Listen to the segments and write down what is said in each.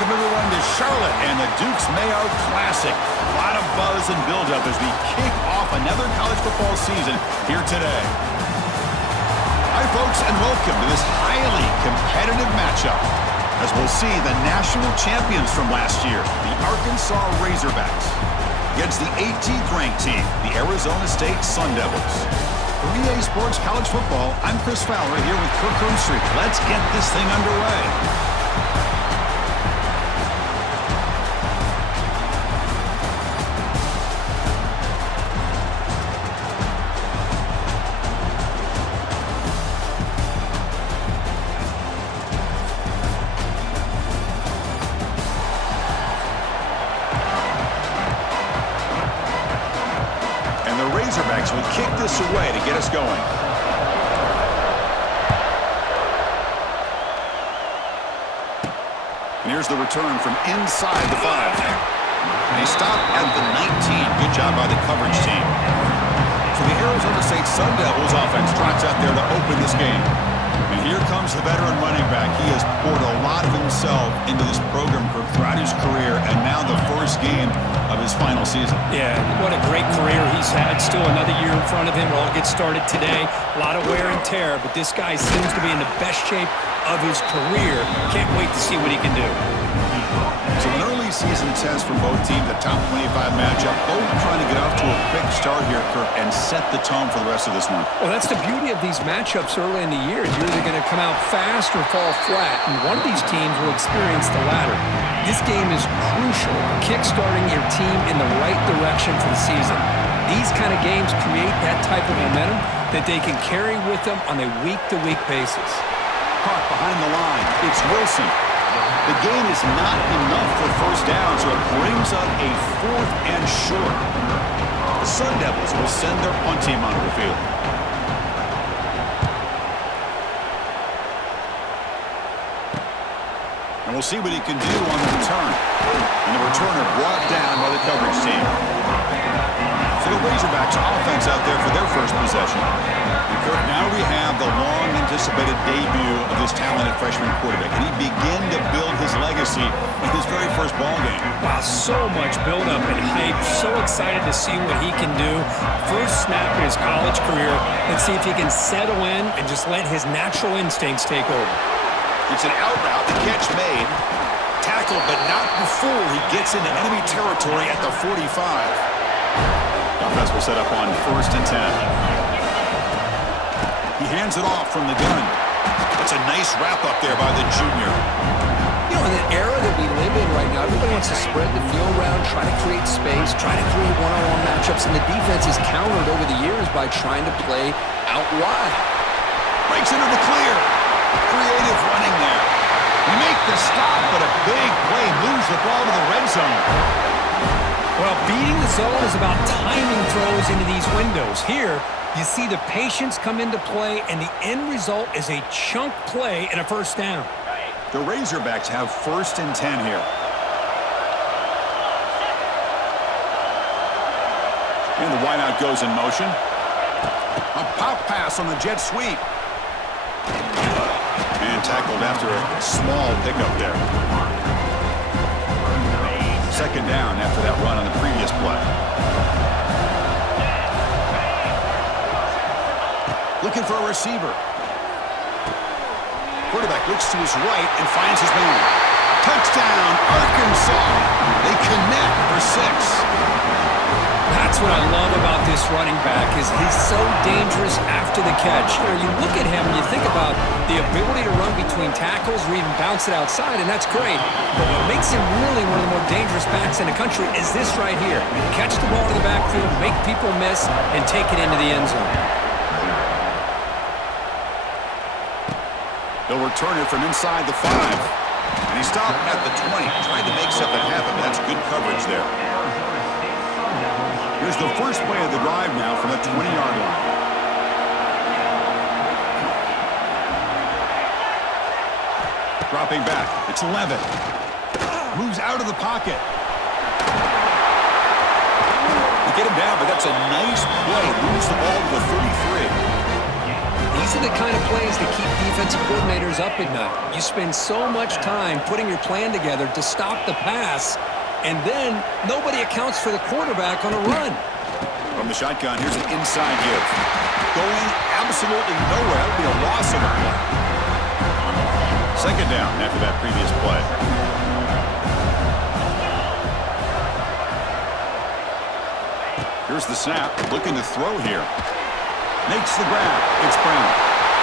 Welcome everyone to Charlotte and the Duke's Mayo Classic. A lot of buzz and build-up as we kick off another college football season here today. Hi folks, and welcome to this highly competitive matchup as we'll see the national champions from last year, the Arkansas Razorbacks, against the 18th ranked team, the Arizona State Sun Devils. For EA Sports College Football, I'm Chris Fowler here with Kirk Hermstreet. Let's get this thing underway. Razorbacks will kick this away to get us going. And here's the return from inside the 5. And he stopped at the 19. Good job by the coverage team. So the Arizona State Sun Devils offense trots out there to open this game. And here comes the veteran running back. He has poured a lot of himself into this program throughout his career, and now the first game of his final season. Yeah, what a great career he's had. Still another year in front of him. We'll all get started today. A lot of wear and tear, but this guy seems to be in the best shape of his career. Can't wait to see what he can do. So an early season test for both teams, a top 25 matchup. Both trying to get off to a quick start here, Kirk, and set the tone for the rest of this one. Well, that's the beauty of these matchups early in the year. You're either going to come out fast or fall flat, and one of these teams will experience the latter. This game is crucial, kick-starting your team in the right direction for the season. These kind of games create that type of momentum that they can carry with them on a week-to-week basis. Caught behind the line. It's Wilson. The gain is not enough for first down, so it brings up a 4th and short. The Sun Devils will send their punt team onto the field. And we'll see what he can do on the return. And the returner brought down by the coverage team. So the Razorbacks offense out there for their first possession. And Kirk, now we have the long-anticipated debut of this talented freshman quarterback. And he began to build his legacy in his very first ball game. Wow, so much build-up and hype. So excited to see what he can do. First snap in his college career. Let's see if he can settle in and just let his natural instincts take over. It's an out route, the catch made. Tackled, but not before he gets into enemy territory at the 45. Offense will set up on 1st and 10. He hands it off from the gun. That's a nice wrap up there by the junior. You know, in the era that we live in right now, everybody wants to spread the field around, try to create space, try to create one-on-one matchups, and the defense is countered over the years by trying to play out wide. Breaks into the clear. Creative running there. You make the stop, but a big play moves the ball to the red zone. Well, beating the zone is about timing throws into these windows. Here, you see the patience come into play, and the end result is a chunk play and a first down. The Razorbacks have 1st and 10 here. And the wideout goes in motion. A pop pass on the jet sweep. And tackled after a small pickup there. 2nd down after that run on the previous play. Looking for a receiver. Quarterback looks to his right and finds his man. Touchdown, Arkansas. They connect for 6. That's what I love about this running back is he's so dangerous after the catch. You know, you look at him and you think about the ability to run between tackles or even bounce it outside, and that's great. But what makes him really one of the more dangerous backs in the country is this right here. Catch the ball in the backfield, make people miss, and take it into the end zone. They'll return it from inside the 5. And he stopped at the 20. Tried to make something happen, but that's good coverage there. Here's the first play of the drive now from the 20-yard line. Dropping back. It's 11. Moves out of the pocket. They get him down, but that's a nice play. Moves the ball to the 33. These are the kind of plays that keep defensive coordinators up at night. You spend so much time putting your plan together to stop the pass, and then nobody accounts for the quarterback on a run. From the shotgun, here's an inside give. Going absolutely nowhere. That'll be a loss of a play. Second down after that previous play. Here's the snap. Looking to throw here. Makes the grab. It's Brown.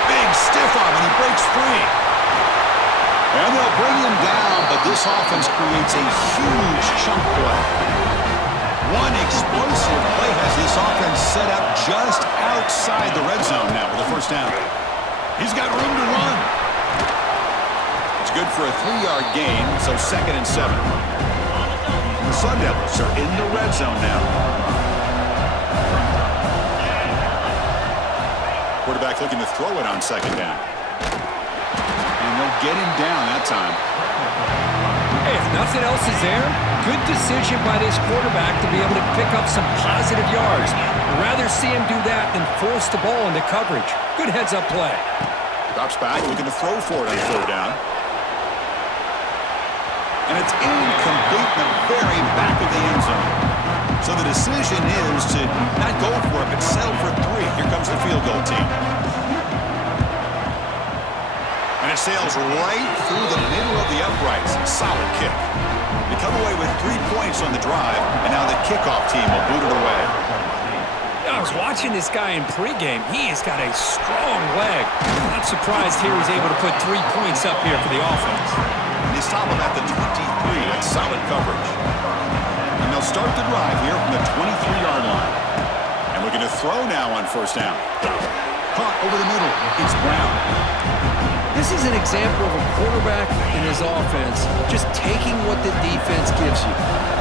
Big stiff arm, and he breaks free. And they'll bring him down, but this offense creates a huge chunk play. One explosive play has this offense set up just outside the red zone now with a first down. He's got room to run. It's good for a 3-yard gain, so 2nd and 7. The Sun Devils are in the red zone now. Quarterback looking to throw it on 2nd down. And they'll get him down that time. Hey, if nothing else is there, good decision by this quarterback to be able to pick up some positive yards. I'd rather see him do that than force the ball into coverage. Good heads-up play. Drops back, looking to throw for it on 3rd down. And it's incomplete in the very back of the end zone. So the decision is to not go for it, but settle for 3. Here comes the field goal team. And it sails right through the middle of the uprights. Solid kick. They come away with 3 points on the drive, and now the kickoff team will boot it away. I was watching this guy in pregame. He has got a strong leg. I'm not surprised here he's able to put 3 points up here for the offense. And they stop him at the 23. That's solid coverage. And they'll start the drive here from the 23-yard line. And looking to throw now on 1st down. Caught over the middle. It's Brown. This is an example of a quarterback and his offense just taking what the defense gives you.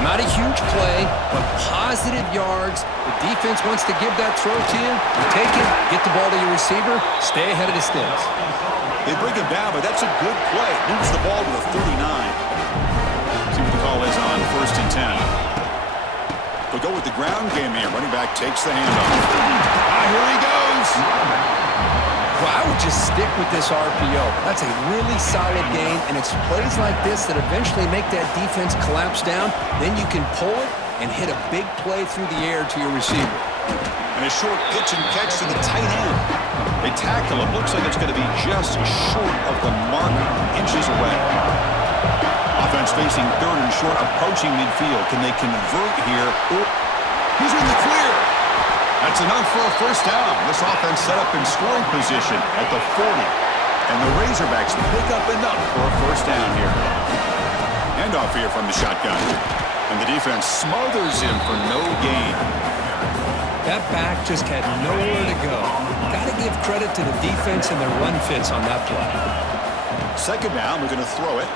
Not a huge play, but positive yards. The defense wants to give that throw to you. You take it, get the ball to your receiver, stay ahead of the sticks. They bring him down, but that's a good play. Moves the ball to the 39. See what the call is on 1st and 10. They'll go with the ground game here. Running back takes the handoff. Here he goes. Well, I would just stick with this RPO. That's a really solid game, and it's plays like this that eventually make that defense collapse down. Then you can pull it and hit a big play through the air to your receiver. And a short pitch and catch to the tight end. They tackle him. Looks like it's going to be just short of the mark, inches away. Offense facing 3rd and short, approaching midfield. Can they convert here? Oh, he's in the clear. That's enough for a 1st down. This offense set up in scoring position at the 40. And the Razorbacks pick up enough for a 1st down here. Handoff here from the shotgun. And the defense smothers him for no gain. That back just had nowhere to go. Got to give credit to the defense and their run fits on that play. 2nd down, we're going to throw it.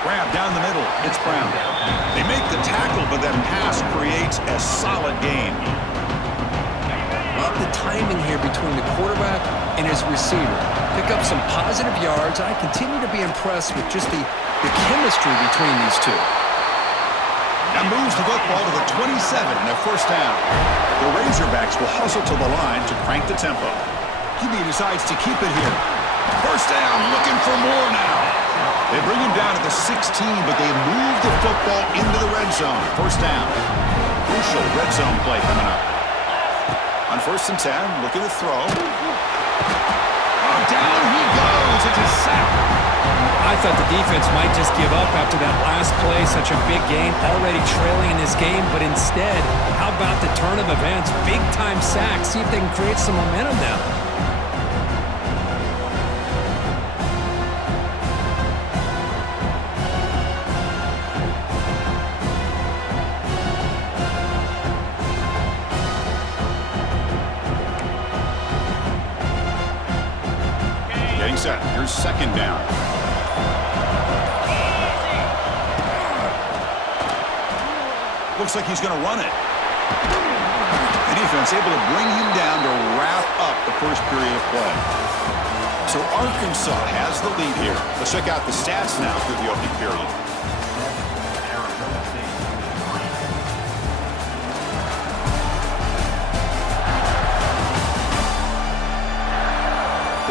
Grab down the middle. It's Brown. They make the tackle, but that pass creates a solid gain. Love the timing here between the quarterback and his receiver. Pick up some positive yards. I continue to be impressed with just the chemistry between these two. Now moves the football to the 27 and a 1st down. The Razorbacks will hustle to the line to crank the tempo. QB decides to keep it here. 1st down, looking for more now. They bring him down at the 16, but they move the football into the red zone. 1st down. Crucial red zone play coming up. On 1st and 10, looking to throw. Oh, down he goes. It's a sack. I thought the defense might just give up after that last play. Such a big game, already trailing in this game. But instead, how about the turn of events? Big-time sack. See if they can create some momentum now. Set. Here's 2nd down. Looks like he's going to run it. The defense able to bring him down to wrap up the 1st period of play. So Arkansas has the lead here. Let's check out the stats now through the opening period.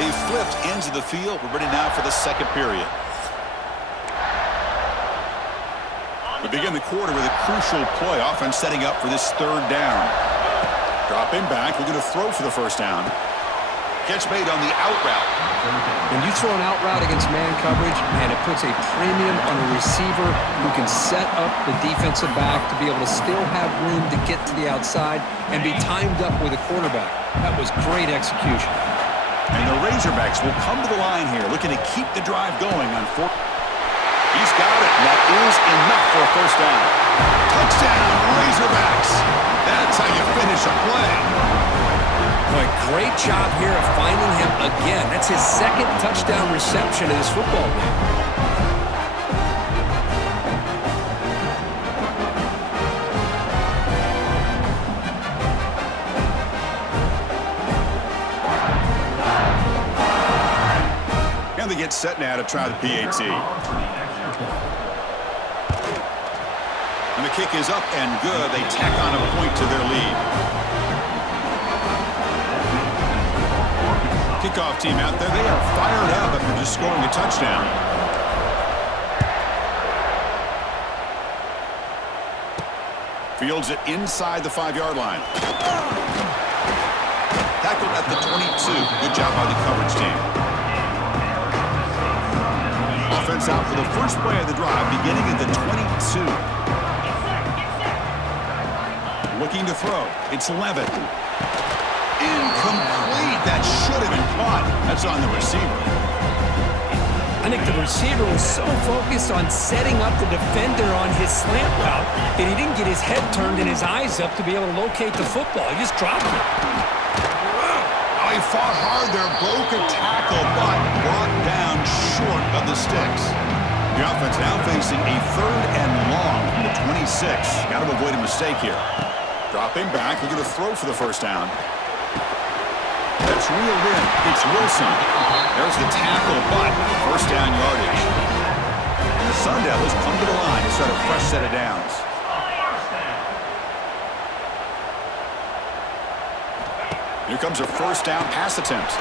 They've flipped ends of the field. We're ready now for the second period. We begin the quarter with a crucial play. Offense setting up for this third down. Dropping back. We're going to throw for the first down. Catch made on the out route. When you throw an out route against man coverage, man, it puts a premium on a receiver who can set up the defensive back to be able to still have room to get to the outside and be timed up with a quarterback. That was great execution. And the Razorbacks will come to the line here, looking to keep the drive going on fourth. He's got it, and that is enough for a first down. Touchdown, Razorbacks. That's how you finish a play. Boy, great job here of finding him again. That's his second touchdown reception of this football game. And they get set now to try the PAT. And the kick is up and good. They tack on a point to their lead. Kickoff team out there. They are fired up after just scoring a touchdown. Fields it inside the 5-yard line. Tackled at the 22. Good job by the coverage team. Offense out for the first play of the drive, beginning at the 22. Looking to throw. It's Levitt. Incomplete. That should have been caught. That's on the receiver. I think the receiver was so focused on setting up the defender on his slant route that he didn't get his head turned and his eyes up to be able to locate the football. He just dropped it. Oh, he fought hard there, broke a tackle, but brought down short of the sticks. The offense now facing a third and long from the 26. Got to avoid a mistake here. Dropping back, we're going to throw for the first down. That's reeled in. It's Wilson. There's the tackle, but first down yardage. And the Sun Devils come to the line to start a fresh set of downs. Here comes a first down pass attempt.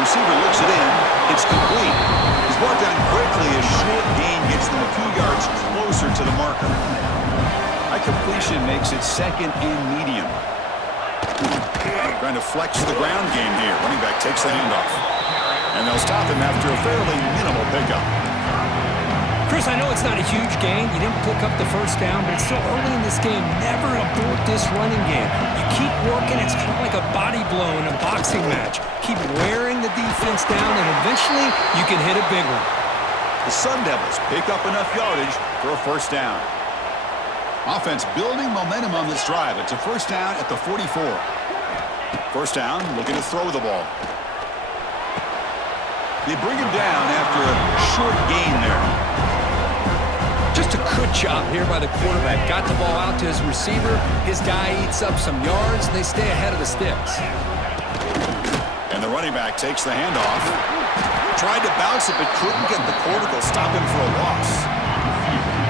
Receiver looks it in. It's complete. He's brought down quickly. A short gain gets them a few yards closer to the marker. That completion makes it second and medium. Trying to flex the ground game here. Running back takes the handoff. And they'll stop him after a fairly minimal pickup. Chris, I know it's not a huge gain. You didn't pick up the first down, but it's still early in this game. Never abort this running game. You keep working. It's kind of like a body blow in a boxing match. Keep wearing the defense down, and eventually you can hit a big one. The Sun Devils pick up enough yardage for a first down. Offense building momentum on this drive. It's a first down at the 44. First down, looking to throw the ball. They bring him down after a short gain there. Just a good job here by the quarterback. Got the ball out to his receiver. His guy eats up some yards, and they stay ahead of the sticks. And the running back takes the handoff. Tried to bounce it, but couldn't get the quarterback to stop him for a loss.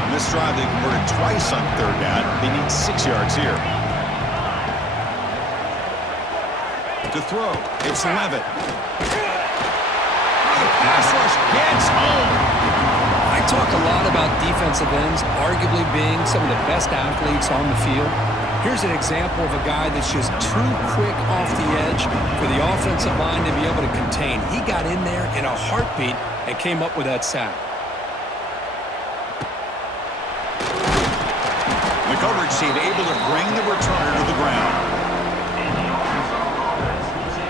On this drive, they converted twice on third down. They need 6 yards here. To throw, it's Levitt. The pass rush gets home. I talk a lot about defensive ends arguably being some of the best athletes on the field. Here's an example of a guy that's just too quick off the edge for the offensive line to be able to contain. He got in there in a heartbeat and came up with that sack. The coverage team able to bring the returner to the ground.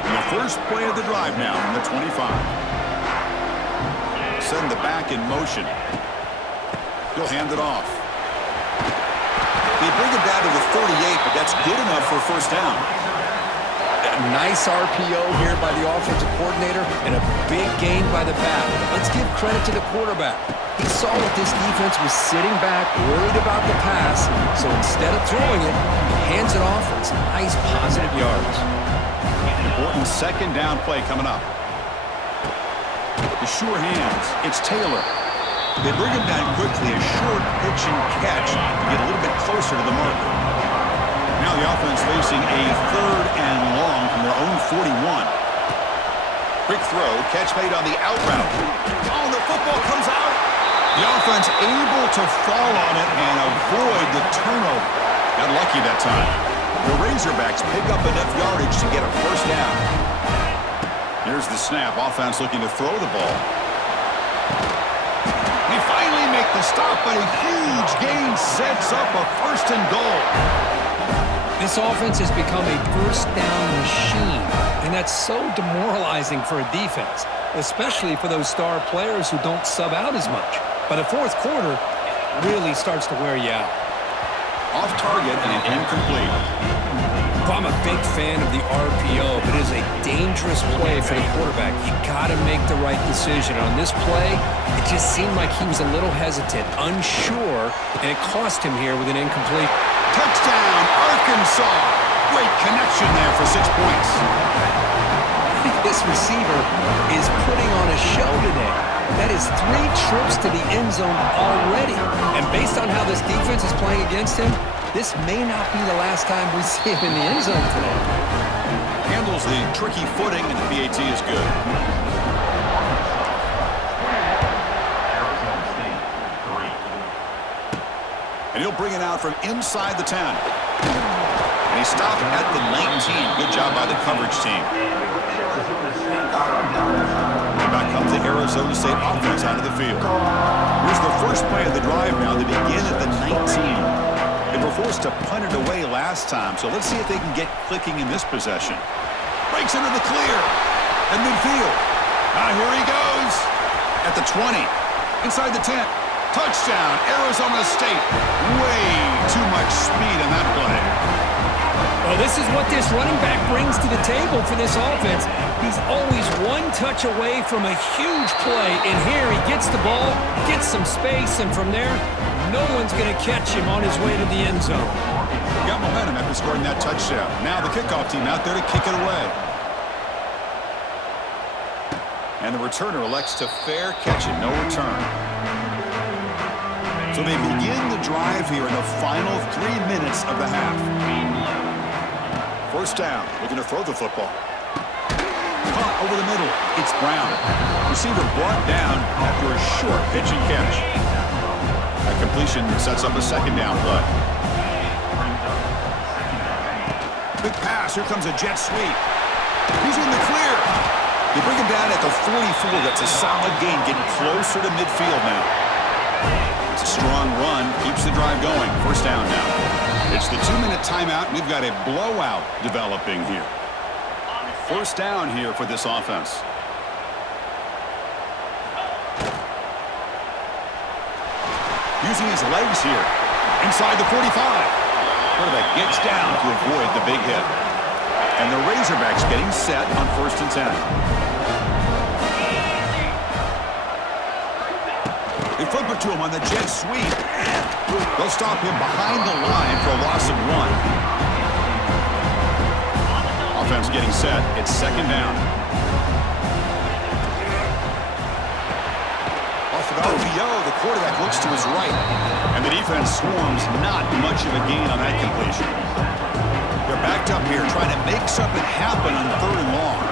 And the first play of the drive now from the 25. Send the back in motion. He'll hand it off. They bring it down to the 38, but that's good enough for a first down. A nice RPO here by the offensive coordinator and a big gain by the back. Let's give credit to the quarterback. He saw that this defense was sitting back, worried about the pass, so instead of throwing it, he hands it off with some nice positive yards. Important second down play coming up. The sure hands. It's Taylor. They bring him down quickly. A short pitch and catch to get a little bit closer to the marker. Now the offense facing a third and long from their own 41. Quick throw, catch made on the out route. Oh, the football comes out. The offense able to fall on it and avoid the turnover. Got lucky that time. The Razorbacks pick up enough yardage to get a first down. Here's the snap. Offense looking to throw the ball. They finally make the stop, but a huge gain sets up a first and goal. This offense has become a first down machine, and that's so demoralizing for a defense, especially for those star players who don't sub out as much. By the fourth quarter, it really starts to wear you out. Off target and incomplete. Well, I'm a big fan of the RPO, but it is a dangerous play for the quarterback. You got to make the right decision. On this play, it just seemed like he was a little hesitant, unsure, and it cost him here with an incomplete. Touchdown, Arkansas. Great connection there for 6 points. This receiver is putting on a show today. That is 3 trips to the end zone already. And based on how this defense is playing against him, this may not be the last time we see him in the end zone today. Handles the tricky footing, and the PAT is good. And he'll bring it out from inside the 10. And he stopped at the 19. Good job by the coverage team. Back comes the Arizona State offense out of the field. Here's the first play of the drive now. They begin at the 19. They were forced to punt it away last time, so let's see if they can get clicking in this possession. Breaks into the clear. And midfield. Here he goes. At the 20. Inside the 10. Touchdown, Arizona State. Way too much speed in that play. Well, this is what this running back brings to the table for this offense. He's always one touch away from a huge play. And here he gets the ball, gets some space, and from there, no one's going to catch him on his way to the end zone. Got momentum after scoring that touchdown. Now the kickoff team out there to kick it away. And the returner elects to fair catch it, no return. So they begin the drive here in the final 3 minutes of the half. First down, looking to throw the football. Caught over the middle, it's Brown. Receiver brought down after a short pitch and catch. That completion sets up a second down play. Big pass, here comes a jet sweep. He's in the clear. They bring him down at the 44. That's a solid gain, getting closer to midfield now. It's a strong run, keeps the drive going. First down now. It's the 2-minute timeout. We've got a blowout developing here. First down here for this offense. Using his legs here. Inside the 45. Quarterback gets down to avoid the big hit. And the Razorbacks getting set on 1st and 10. They flip it to him on the jet sweep. They'll stop him behind the line for a loss of 1. Offense getting set. It's second down. Off of RPO, the quarterback looks to his right. And the defense swarms. Not much of a gain on that completion. They're backed up here trying to make something happen on 3rd and long.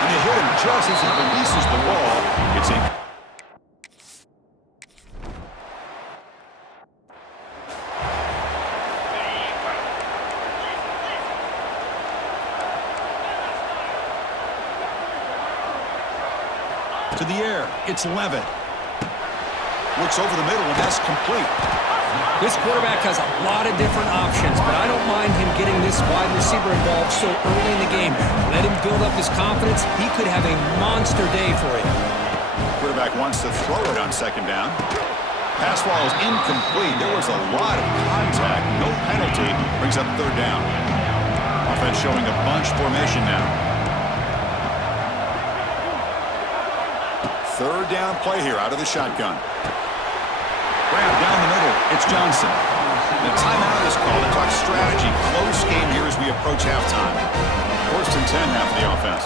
And they hit him just as he releases the ball. It's in. To the air. It's Levitt. Looks over the middle, and that's complete. This quarterback has a lot of different options, but I don't mind him getting this wide receiver involved so early in the game. Let him build up his confidence. He could have a monster day for you. Quarterback wants to throw it on second down. Pass ball is incomplete. There was a lot of contact. No penalty. Brings up 3rd down. Offense showing a bunch formation now. 3rd down play here out of the shotgun. Grab down the middle. It's Johnson. The timeout is called. It talks strategy. Close game here as we approach halftime. 1st and 10 now for the offense.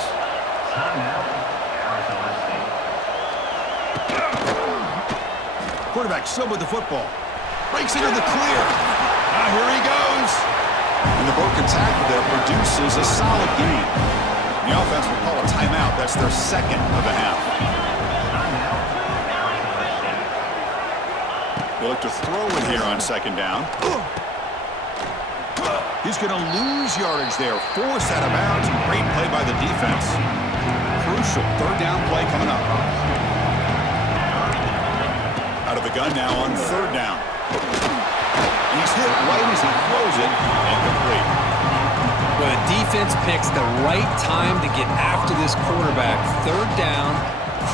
Quarterback still with the football. Breaks into the clear. Here he goes. And the broken tackle there produces a solid gain. The offense will call a timeout. That's their second of the half. They look to throw it here on second down. He's going to lose yardage there. Forced out of bounds. Great play by the defense. Crucial third down play coming up. Out of the gun now on third down. He's hit right as he throws it, incomplete. Well, the defense picks the right time to get after this quarterback. Third down,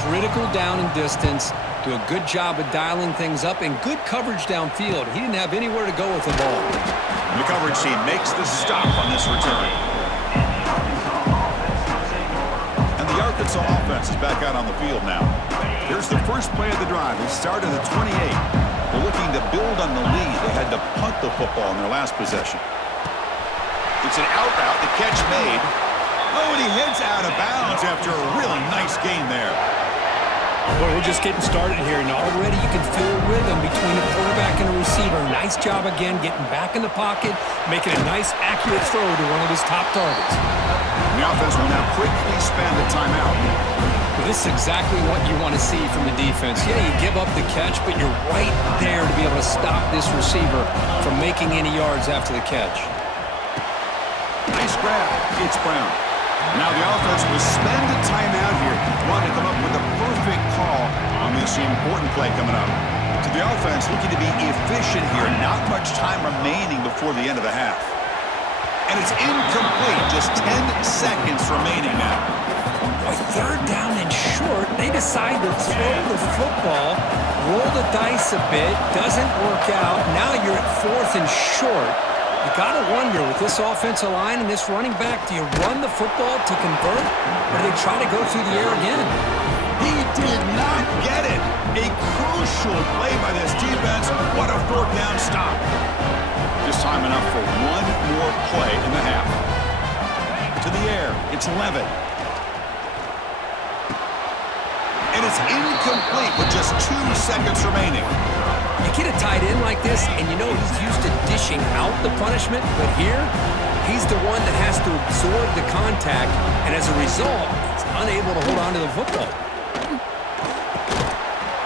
critical down and distance. Do a good job of dialing things up and good coverage downfield. He didn't have anywhere to go with the ball. And the coverage team makes the stop on this return. And the Arkansas offense is back out on the field now. Here's the first play of the drive. They started at 28. They're looking to build on the lead. They had to punt the football in their last possession. It's an out route. The catch made. Oh, and he heads out of bounds after a really nice gain there. Boy, we're just getting started here, and already you can feel a rhythm between a quarterback and a receiver. Nice job again getting back in the pocket, making a nice, accurate throw to one of his top targets. And the offense will now quickly spend the timeout. Well, this is exactly what you want to see from the defense. Yeah, you give up the catch, but you're right there to be able to stop this receiver from making any yards after the catch. Nice grab. It's Brown. Now the offense will spend a timeout here. Want to come up with a perfect call on this important play coming up. So the offense looking to be efficient here. Not much time remaining before the end of the half. And it's incomplete. Just 10 seconds remaining now. Boy, third down and short. They decide to throw the football, roll the dice a bit. Doesn't work out. Now you're at fourth and short. You got to wonder, with this offensive line and this running back, do you run the football to convert, or do they try to go through the air again? He did not get it. A crucial play by this defense. What a fourth down stop. Just time enough for one more play in the half. To the air. It's Levitt. And it's incomplete with just 2 seconds remaining. You get a tight end like this, and you know he's used to dishing out the punishment, but here, he's the one that has to absorb the contact, and as a result, he's unable to hold on to the football.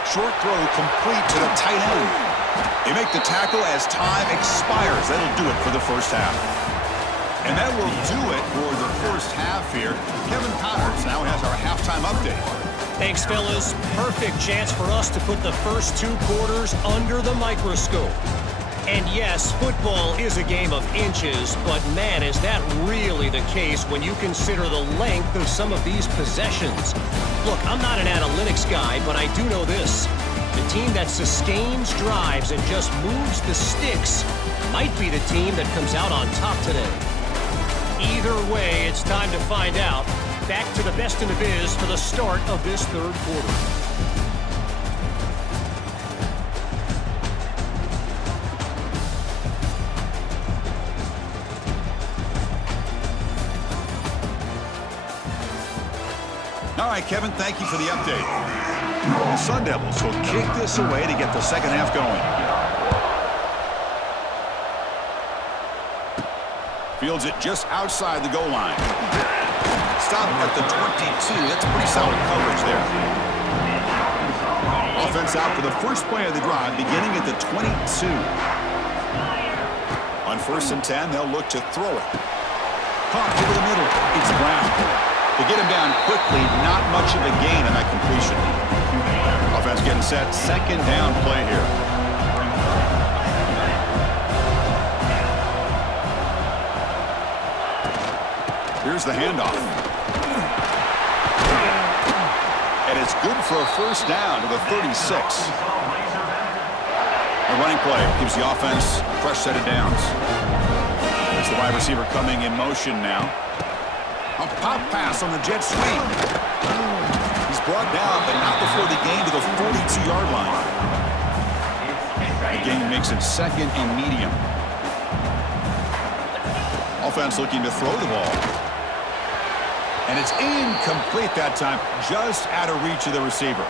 Short throw complete to the tight end. They make the tackle as time expires. That'll do it for the first half. And that will do it for the first half here. Kevin Connors now has our halftime update. Thanks, fellas. Perfect chance for us to put the first 2 quarters under the microscope. And yes, football is a game of inches, but man, is that really the case when you consider the length of some of these possessions. Look, I'm not an analytics guy, but I do know this. The team that sustains drives and just moves the sticks might be the team that comes out on top today. Either way, it's time to find out. Back to the best in the biz for the start of this third quarter. All right, Kevin, thank you for the update. The Sun Devils will kick this away to get the second half going. Fields it just outside the goal line. Stop at the 22. That's pretty solid coverage there. Offense out for the first play of the drive, beginning at the 22. On 1st and 10, they'll look to throw it. Caught over the middle. It's Brown. To get him down quickly, not much of a gain on that completion. Offense getting set. Second down play here. Here's the handoff. And it's good for a first down to the 36. The running play gives the offense a fresh set of downs. There's the wide receiver coming in motion now. A pop pass on the jet sweep. He's brought down, but not before the gain to the 42-yard line. The gain makes it second and medium. Offense looking to throw the ball. And it's incomplete that time, just out of reach of the receiver.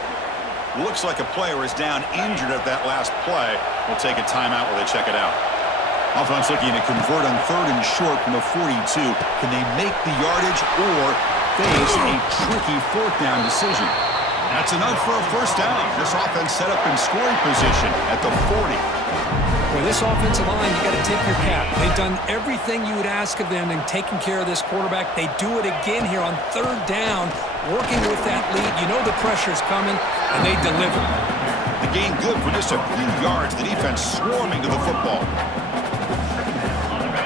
Looks like a player is down injured at that last play. We'll take a timeout while they check it out. Offense looking to convert on 3rd and short from the 42. Can they make the yardage, or face a tricky fourth down decision. That's enough for a first down. This offense set up in scoring position at the 40. For this offensive line, you got to tip your cap. They've done everything you would ask of them in taking care of this quarterback. They do it again here on third down, working with that lead. You know the pressure's coming, and they deliver. The gain good for just a few yards. The defense swarming to the football.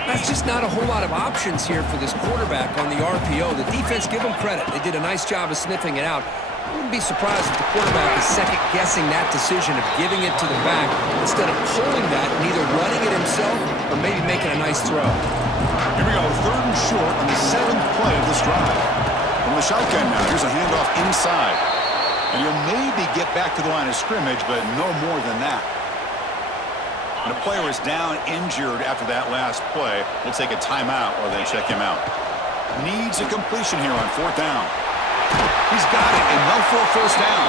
That's just not a whole lot of options here for this quarterback on the RPO. The defense, give them credit. They did a nice job of sniffing it out. I wouldn't be surprised if the quarterback is second-guessing that decision of giving it to the back instead of pulling that and either running it himself or maybe making a nice throw. Here we go, third and short on the 7th play of this drive. From the shotgun now, here's a handoff inside. And he'll maybe get back to the line of scrimmage, but no more than that. And a player is down injured after that last play. We'll take a timeout while they check him out. Needs a completion here on fourth down. He's got it, enough for a first down.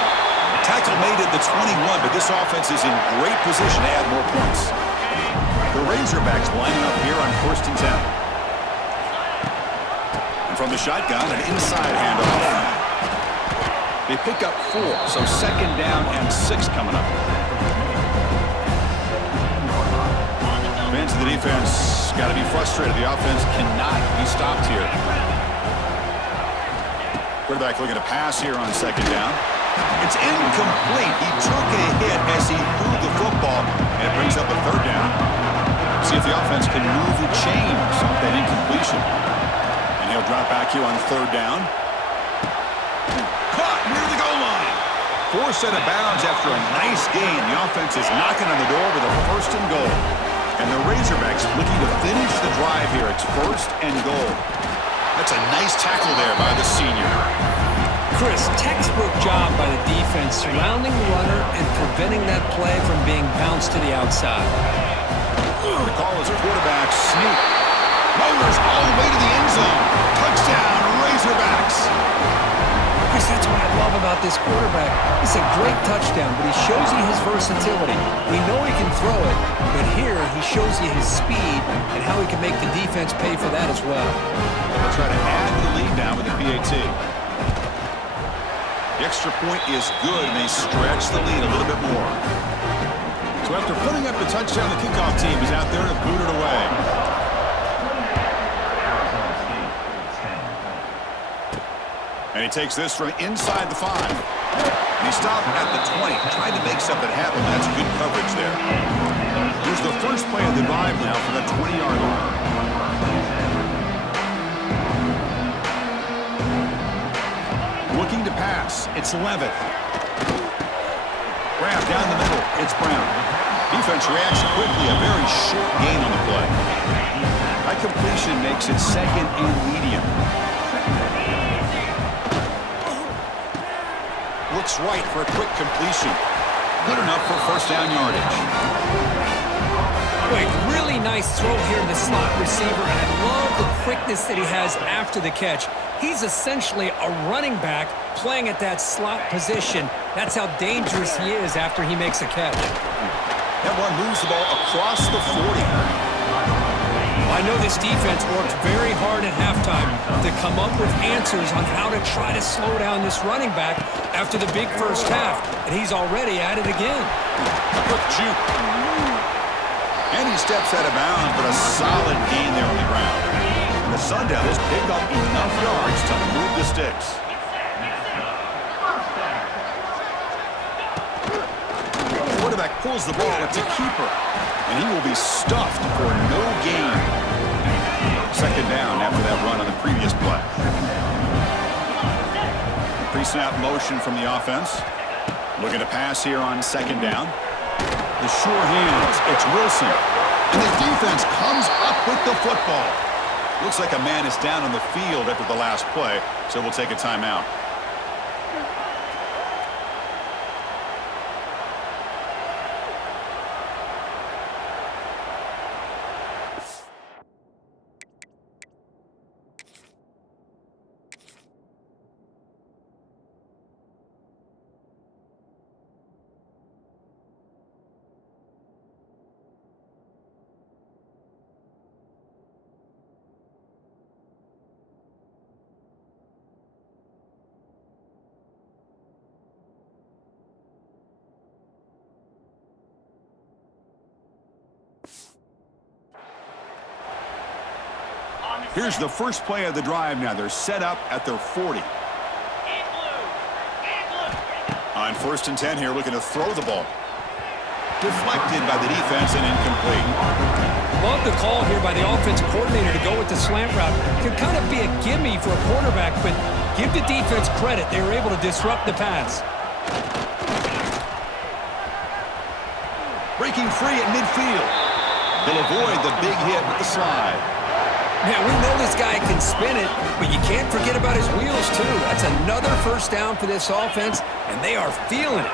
Tackle made at the 21, but this offense is in great position to add more points. The Razorbacks lining up here on 1st and 10. And from the shotgun, an inside handoff. They pick up 4, so 2nd down and 6 coming up. Fans of the defense got to be frustrated. The offense cannot be stopped here. Quarterback looking to pass here on 2nd down. It's incomplete. He took a hit as he threw the football, and it brings up a 3rd down. See if the offense can move the chains off that incompletion. And he'll drop back here on 3rd down. Caught near the goal line. Forced out of bounds after a nice gain. The offense is knocking on the door with a 1st and goal. And the Razorbacks looking to finish the drive here. It's 1st and goal. That's a nice tackle there by the senior. Chris, textbook job by the defense surrounding the runner and preventing that play from being bounced to the outside. The call is a quarterback sneak. Motors all the way to the end zone. Touchdown, Razorbacks. Chris, that's what I love about this quarterback. It's a great touchdown, but he shows you his versatility. We know he can throw it, but here he shows you his speed and how he can make the defense pay for that as well. They'll try to add the lead now with the PAT. The extra point is good, and they stretch the lead a little bit more. So after putting up the touchdown, the kickoff team is out there to boot it away. And he takes this from inside the 5. And he stopped at the 20, trying to make something happen. That's good coverage there. Here's the first play of the drive now from the 20-yard line. Looking to pass. It's Levitt. Grab down the middle. It's Brown. Defense reacts quickly. A very short gain on the play. High completion makes it 2nd and medium. Looks right for a quick completion. Good enough for 1st down yardage. Wait, really nice throw here to the slot receiver, and I love the quickness that he has after the catch. He's essentially a running back playing at that slot position. That's how dangerous he is after he makes a catch. That one moves the ball across the 40. I know this defense worked very hard at halftime to come up with answers on how to try to slow down this running back after the big first half, and he's already at it again. Quick juke. And he steps out of bounds, but a solid gain there on the ground. And the Sun Devils pick up enough yards to move the sticks. The quarterback pulls the ball. It's a keeper. And he will be stuffed for no gain. 2nd down after that run on the previous play. Pre-snap motion from the offense. Looking to pass here on 2nd down. The sure hands. It's Wilson. And the defense comes up with the football. Looks like a man is down on the field after the last play, so we'll take a timeout. Here's the first play of the drive now. They're set up at their 40. On 1st and 10 here, looking to throw the ball. Deflected by the defense and incomplete. Love the call here by the offensive coordinator to go with the slant route. Could kind of be a gimme for a quarterback, but give the defense credit. They were able to disrupt the pass. Breaking free at midfield. They'll avoid the big hit with the slide. Man, we know this guy can spin it, but you can't forget about his wheels, too. That's another first down for this offense, and they are feeling it.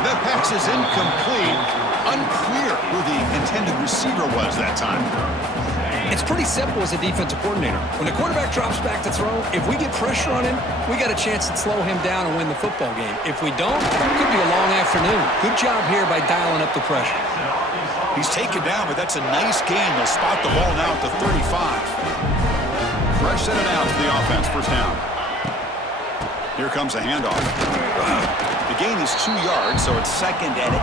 The pass is incomplete. Unclear who the intended receiver was that time. It's pretty simple as a defensive coordinator. When the quarterback drops back to throw, if we get pressure on him, we got a chance to slow him down and win the football game. If we don't, it could be a long afternoon. Good job here by dialing up the pressure. He's taken down, but that's a nice gain. They'll spot the ball now at the 35. Fresh set it out for the offense. First down. Here comes a handoff. The gain is 2 yards, so it's 2nd and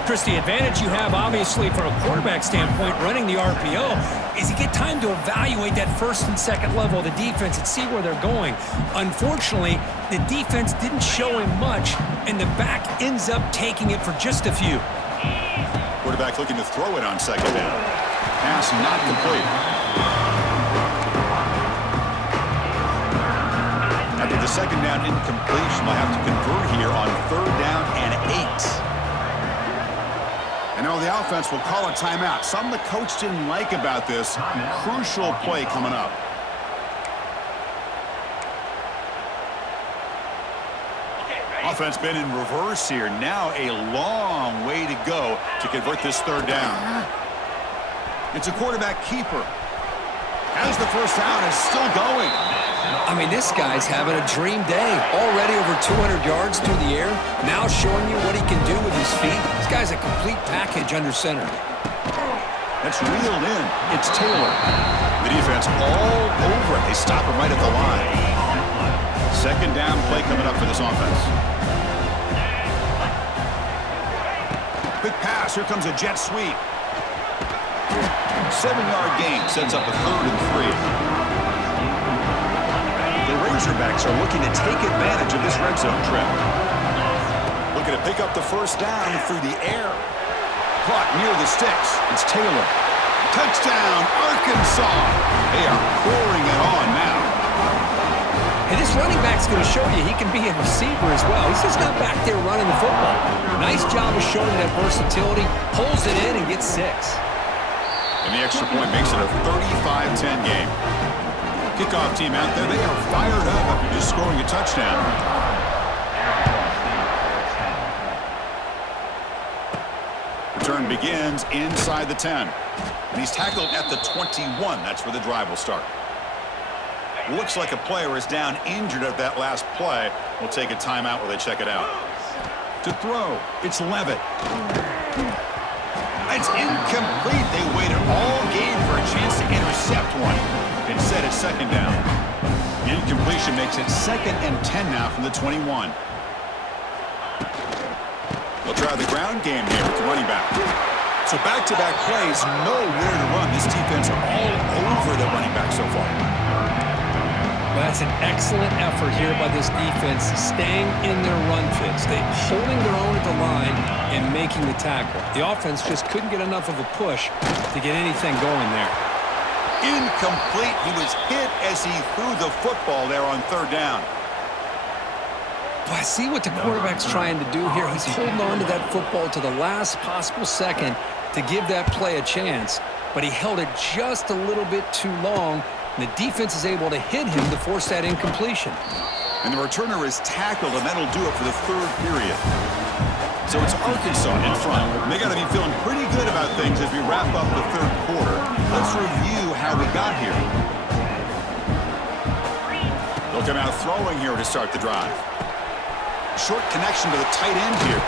8. Chris, the advantage you have, obviously, from a quarterback standpoint, running the RPO, is you get time to evaluate that 1st and 2nd level of the defense and see where they're going. Unfortunately, the defense didn't show him much, and the back ends up taking it for just a few. Quarterback looking to throw it on 2nd down. Pass not complete. After the 2nd down incompletion, they'll have to convert here on 3rd down and 8. And now the offense will call a timeout. Something the coach didn't like about this. Crucial play coming up. Offense been in reverse here. Now a long way to go to convert this 3rd down. It's a quarterback keeper. Has the first down, is still going. I mean, this guy's having a dream day. Already over 200 yards through the air. Now showing you what he can do with his feet. This guy's a complete package under center. That's reeled in. It's Taylor. The defense all over it. They stop him right at the line. 2nd down play coming up for this offense. Quick pass. Here comes a jet sweep. 7-yard gain sets up a 3rd and 3. The Razorbacks are looking to take advantage of this red zone trip. Looking to pick up the first down through the air. Caught near the sticks. It's Taylor. Touchdown, Arkansas. They are pouring it on now. And this running back's going to show you he can be a receiver as well. He's just not back there running the football. Nice job of showing that versatility. Pulls it in and gets 6. And the extra point makes it a 35-10 game. Kickoff team out there, they are fired up after just scoring a touchdown. Return begins inside the 10. And he's tackled at the 21. That's where the drive will start. Looks like a player is down injured at that last play. We'll take a timeout while they check it out. To throw, it's Levitt. It's incomplete. They waited all game for a chance to intercept one. Instead, it's 2nd down. The incompletion makes it 2nd and 10 now from the 21. They'll try the ground game here with the running back. So back-to-back plays, nowhere to run. This defense all over the running back so far. Well, that's an excellent effort here by this defense, staying in their run fits. They're holding their own at the line and making the tackle. The offense just couldn't get enough of a push to get anything going there. Incomplete. He was hit as he threw the football there on 3rd down. But I see what the quarterback's trying to do here. He's holding on to that football to the last possible second to give that play a chance. But he held it just a little bit too long. And the defense is able to hit him to force that incompletion. And the returner is tackled, and that'll do it for the 3rd period. So it's Arkansas in front. And they got to be feeling pretty good about things as we wrap up the 3rd quarter. Let's review how we got here. They'll come out throwing here to start the drive. Short connection to the tight end here.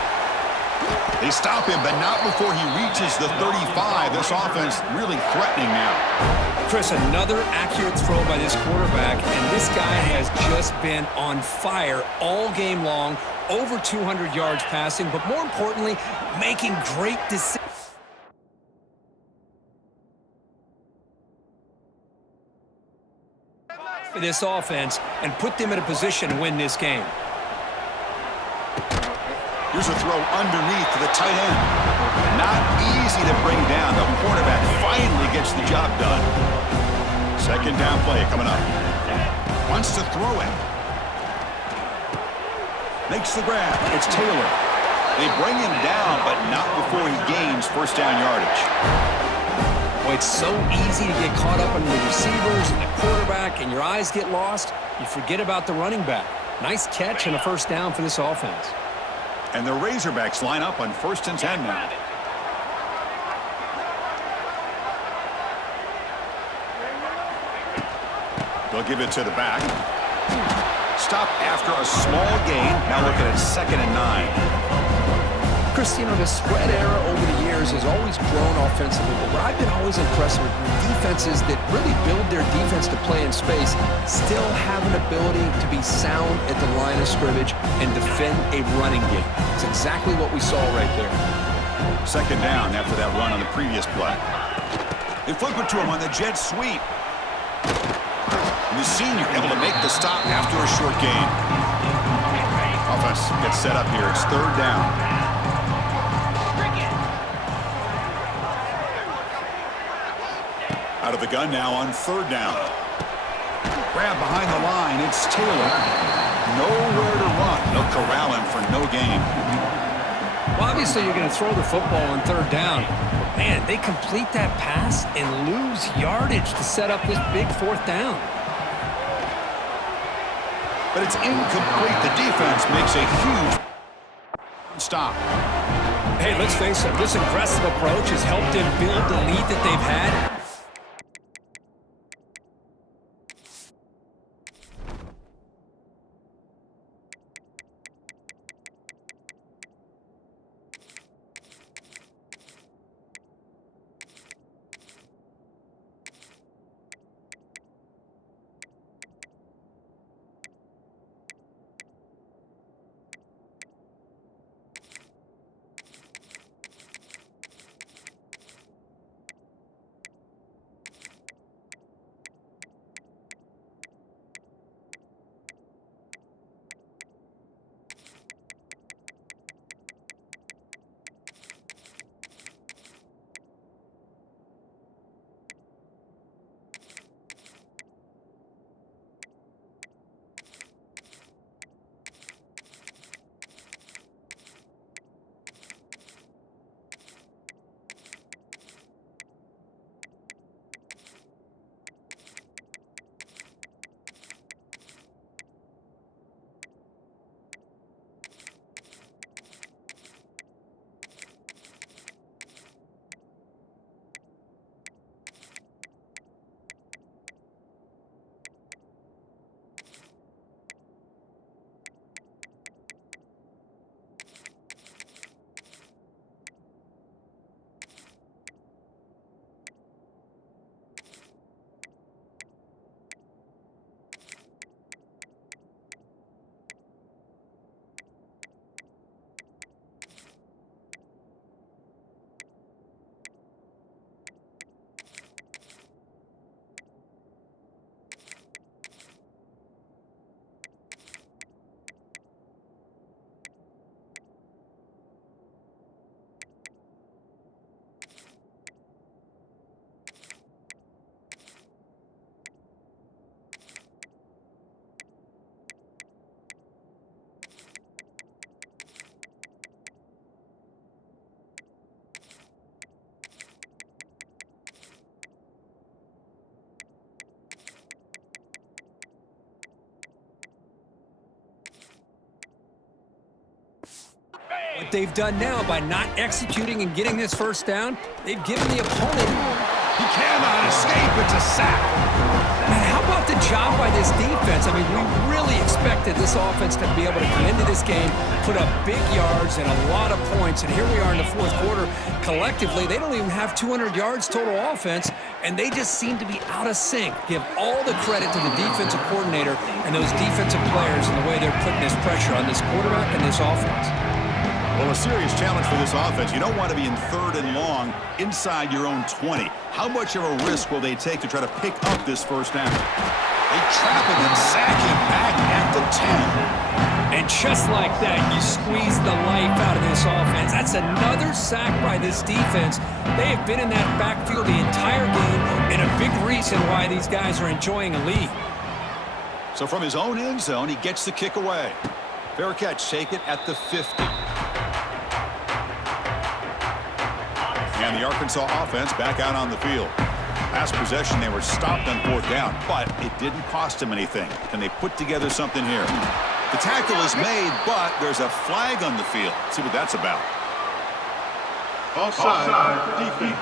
They stop him, but not before he reaches the 35. This offense really threatening now. Chris, another accurate throw by this quarterback, and this guy has just been on fire all game long, over 200 yards passing, but more importantly, making great decisions. for this offense and put them in a position to win this game. Here's a throw underneath to the tight end. Not easy to bring down. The quarterback finally gets the job done. Second down play coming up. Wants to throw it. Makes the grab. It's Taylor. They bring him down, but not before he gains first down yardage. Boy, it's so easy to get caught up in the receivers and the quarterback, and your eyes get lost. You forget about the running back. Nice catch and a first down for this offense. And the Razorbacks line up on 1st and 10 now. They'll give it to the back. Stop after a small gain. Now looking at 2nd and 9. Chris, you know, the spread era over the years has always grown offensively, but what I've been always impressed with defenses that really build their defense to play in space still have an ability to be sound at the line of scrimmage and defend a running game. It's exactly what we saw right there. 2nd down after that run on the previous play. They flip it to him on the jet sweep. And the senior able to make the stop after a short gain. Offense gets set up here. It's 3rd down. Out of the gun now on 3rd down. Grab behind the line. It's Taylor. Nowhere to run. They'll corral him for no gain. Well, obviously, you're going to throw the football on 3rd down. But man, they complete that pass and lose yardage to set up this big 4th down. But it's incomplete. The defense makes a huge stop. Hey, let's face it, this aggressive approach has helped them build the lead that they've had. What they've done now by not executing and getting this first down, they've given the opponent. He cannot escape. It's a sack. Man, how about the job by this defense? I mean, we really expected this offense to be able to come into this game, put up big yards and a lot of points, and here we are in the 4th quarter. Collectively, they don't even have 200 yards total offense, and they just seem to be out of sync. Give all the credit to the defensive coordinator and those defensive players and the way they're putting this pressure on this quarterback and this offense. Well, a serious challenge for this offense. You don't want to be in 3rd and long inside your own 20. How much of a risk will they take to try to pick up this first down? They trap him and sack him back at the 10. And just like that, you squeeze the life out of this offense. That's another sack by this defense. They have been in that backfield the entire game, and a big reason why these guys are enjoying a lead. So from his own end zone, he gets the kick away. Fair catch, take it at the 50. And the Arkansas offense back out on the field. Last possession, they were stopped on 4th down, but it didn't cost them anything. Can they put together something here? The tackle is made, but there's a flag on the field. Let's see what that's about. Offside defense.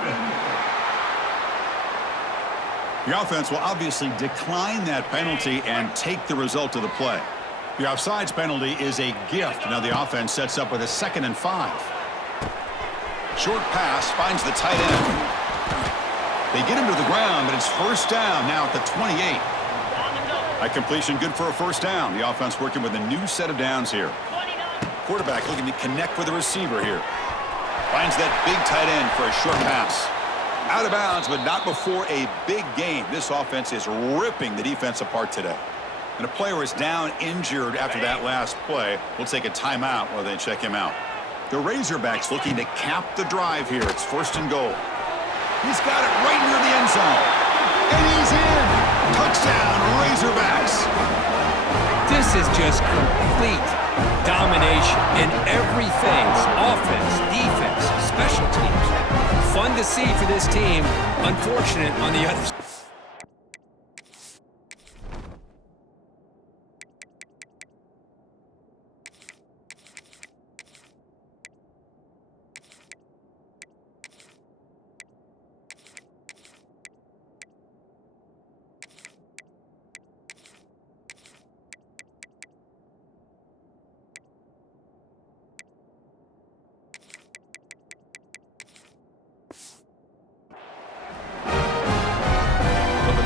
The offense will obviously decline that penalty and take the result of the play. The offsides penalty is a gift. Now the offense sets up with a 2nd and 5. Short pass finds the tight end. They get him to the ground, but it's 1st down now at the 28. That completion good for a 1st down. The offense working with a new set of downs here. Quarterback looking to connect with the receiver here. Finds that big tight end for a short pass. Out of bounds, but not before a big game. This offense is ripping the defense apart today. And a player is down injured after that last play. We'll take a timeout while they check him out. The Razorbacks looking to cap the drive here. It's 1st and goal. He's got it right near the end zone. And he's in. Touchdown, Razorbacks. This is just complete domination in everything. Offense, defense, special teams. Fun to see for this team. Unfortunate on the other side.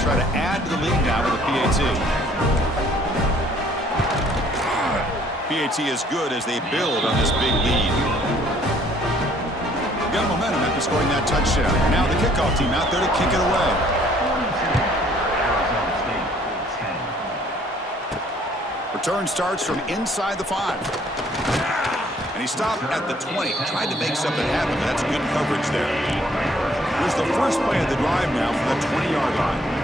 Try to add to the lead now with a PAT. PAT is good as they build on this big lead. Got momentum after scoring that touchdown. Now the kickoff team out there to kick it away. Return starts from inside the 5. And he stopped at the 20. Tried to make something happen, but that's good coverage there. Here's the first play of the drive now from the 20-yard line.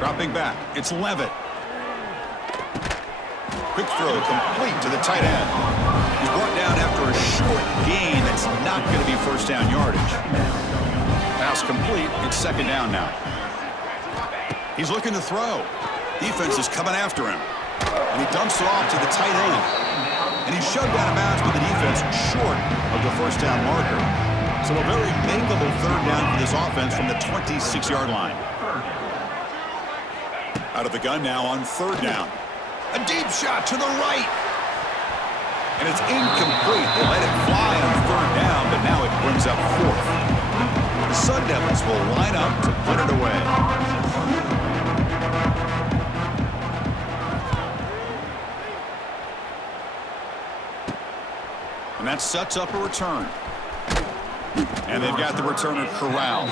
Dropping back, it's Levitt. Quick throw, complete to the tight end. He's brought down after a short gain that's not going to be 1st down yardage. Pass complete, it's 2nd down now. He's looking to throw. Defense is coming after him. And he dumps it off to the tight end. And he's shoved out of bounds by the defense short of the 1st down marker. So a very makeable 3rd down for this offense from the 26-yard line. Out of the gun now on 3rd down. A deep shot to the right. And it's incomplete. They let it fly on 3rd down, but now it brings up 4th. The Sun Devils will line up to put it away. And that sets up a return. And they've got the returner corralled.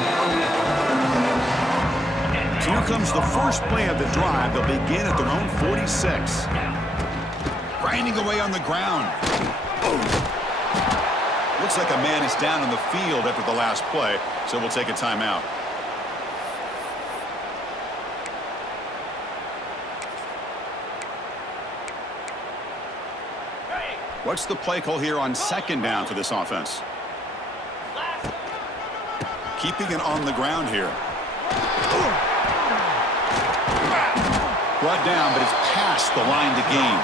So here comes the first play of the drive. They'll begin at their own 46. Grinding away on the ground. Looks like a man is down on the field after the last play, so we'll take a timeout. What's the play call here on 2nd down for this offense? Keeping it on the ground here. Brought down, but it's past the line to gain.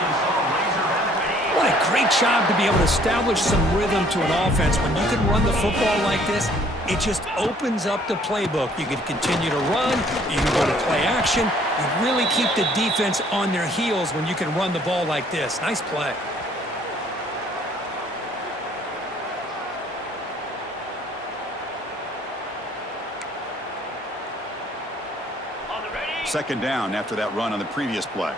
What a great job to be able to establish some rhythm to an offense. When you can run the football like this, it just opens up the playbook. You can continue to run. You can go to play action. You really keep the defense on their heels when you can run the ball like this. Nice play. Second down after that run on the previous play.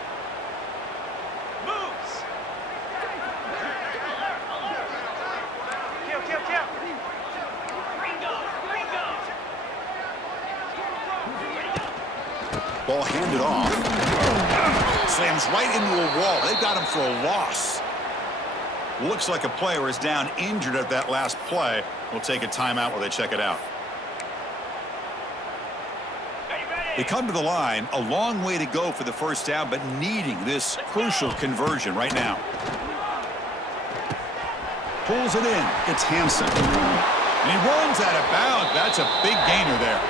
Ball handed off. Slams right into a wall. They've got him for a loss. Looks like a player is down injured at that last play. We'll take a timeout while they check it out. They come to the line, a long way to go for the first down, but needing this crucial conversion right now. Pulls it in. It's Hansen. And he runs out of bounds. That's a big gainer there.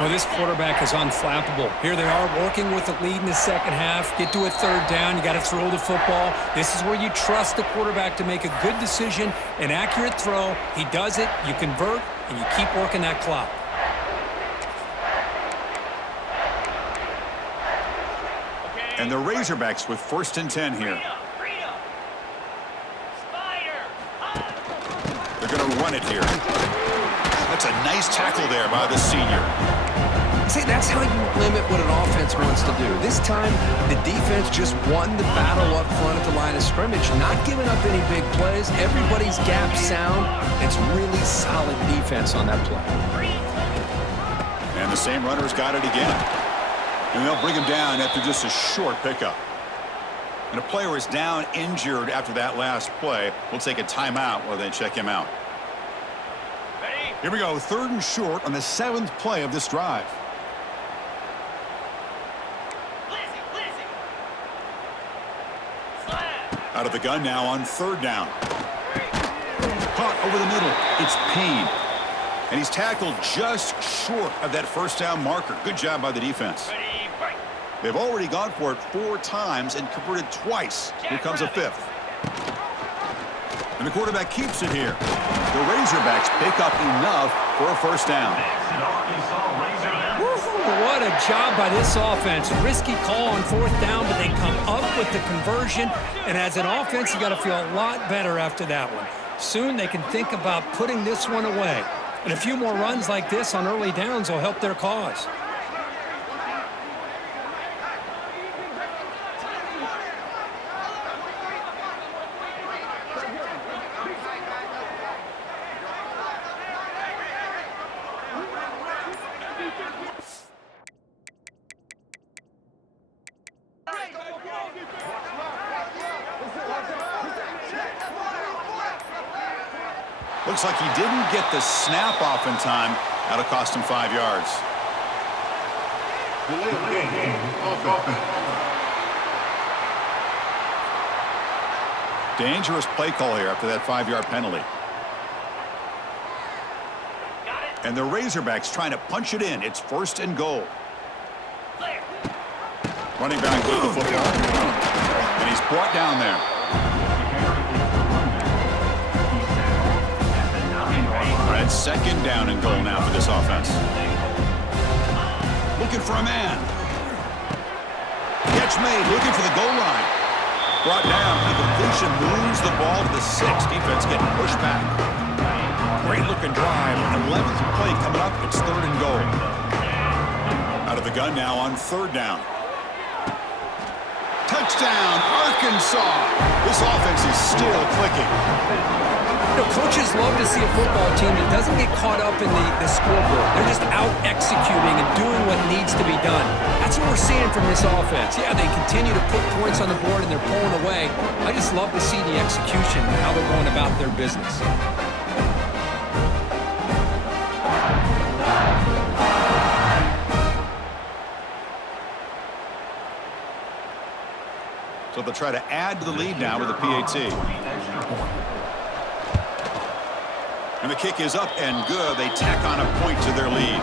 Well, this quarterback is unflappable. Here they are working with the lead in the second half. Get to a third down. You got to throw the football. This is where you trust the quarterback to make a good decision, an accurate throw. He does it. You convert, and you keep working that clock. And the Razorbacks with 1st and 10 here. They're going to run it here. That's a nice tackle there by the senior. See, that's how you limit what an offense wants to do. This time, the defense just won the battle up front at the line of scrimmage, not giving up any big plays. Everybody's gap sound. It's really solid defense on that play. And the same runner's got it again. And they'll bring him down after just a short pickup. And a player is down injured after that last play. We'll take a timeout while they check him out. Here we go, 3rd and short on the 7th play of this drive. Out of the gun now on 3rd down. Caught over the middle. It's Payne. And he's tackled just short of that first down marker. Good job by the defense. They've already gone for it 4 times and converted twice. Here comes a 5th. And the quarterback keeps it here. The Razorbacks pick up enough for a first down. What a job by this offense. Risky call on 4th down, but they come up with the conversion. And as an offense, you got to feel a lot better after that one. Soon they can think about putting this one away. And a few more runs like this on early downs will help their cause. Looks like he didn't get the snap off in time. That'll cost him 5 yards. Dangerous play call here after that 5-yard penalty. And the Razorbacks trying to punch it in. It's 1st and goal. Running back with the football. And he's brought down there. It's 2nd down and goal now for this offense. Looking for a man. Catch made, looking for the goal line. Brought down, the completion moves the ball to the 6. Defense getting pushed back. Great looking drive. 11th play coming up. It's 3rd and goal. Out of the gun now on 3rd down. Touchdown, Arkansas. This offense is still clicking. You know, coaches love to see a football team that doesn't get caught up in the scoreboard. They're just out executing and doing what needs to be done. That's what we're seeing from this offense. Yeah, they continue to put points on the board and they're pulling away. I just love to see the execution and how they're going about their business. So they'll try to add to the lead now with a PAT. And the kick is up and good. They tack on a point to their lead.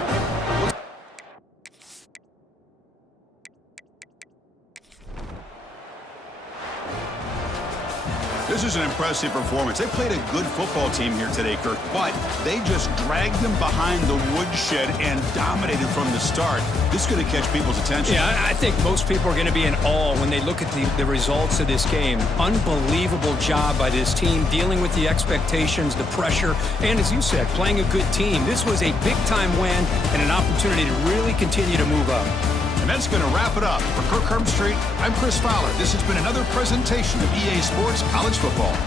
This is an impressive performance. They played a good football team here today, Kirk, but they just dragged them behind the woodshed and dominated from the start. This is going to catch people's attention. Yeah, I think most people are going to be in awe when they look at the results of this game. Unbelievable job by this team, dealing with the expectations, the pressure, and as you said, playing a good team. This was a big-time win and an opportunity to really continue to move up. And that's going to wrap it up. For Kirk Herbstreit, I'm Chris Fowler. This has been another presentation of EA Sports College Football.